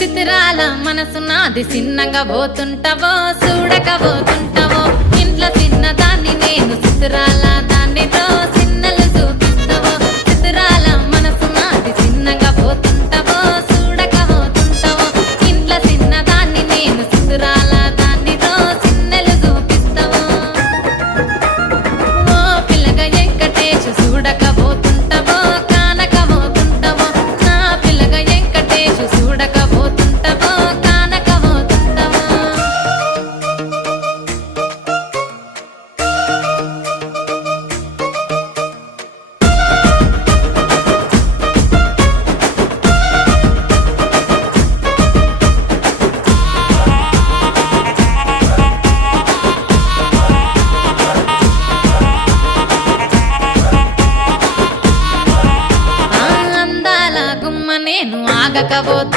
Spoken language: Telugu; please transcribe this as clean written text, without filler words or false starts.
చిత్రాల మనసు నాది చిన్నగా పోతుంటావో చూడక పోతుంటావో ఇంట్లో చిన్నదాన్ని నేను చిత్రాల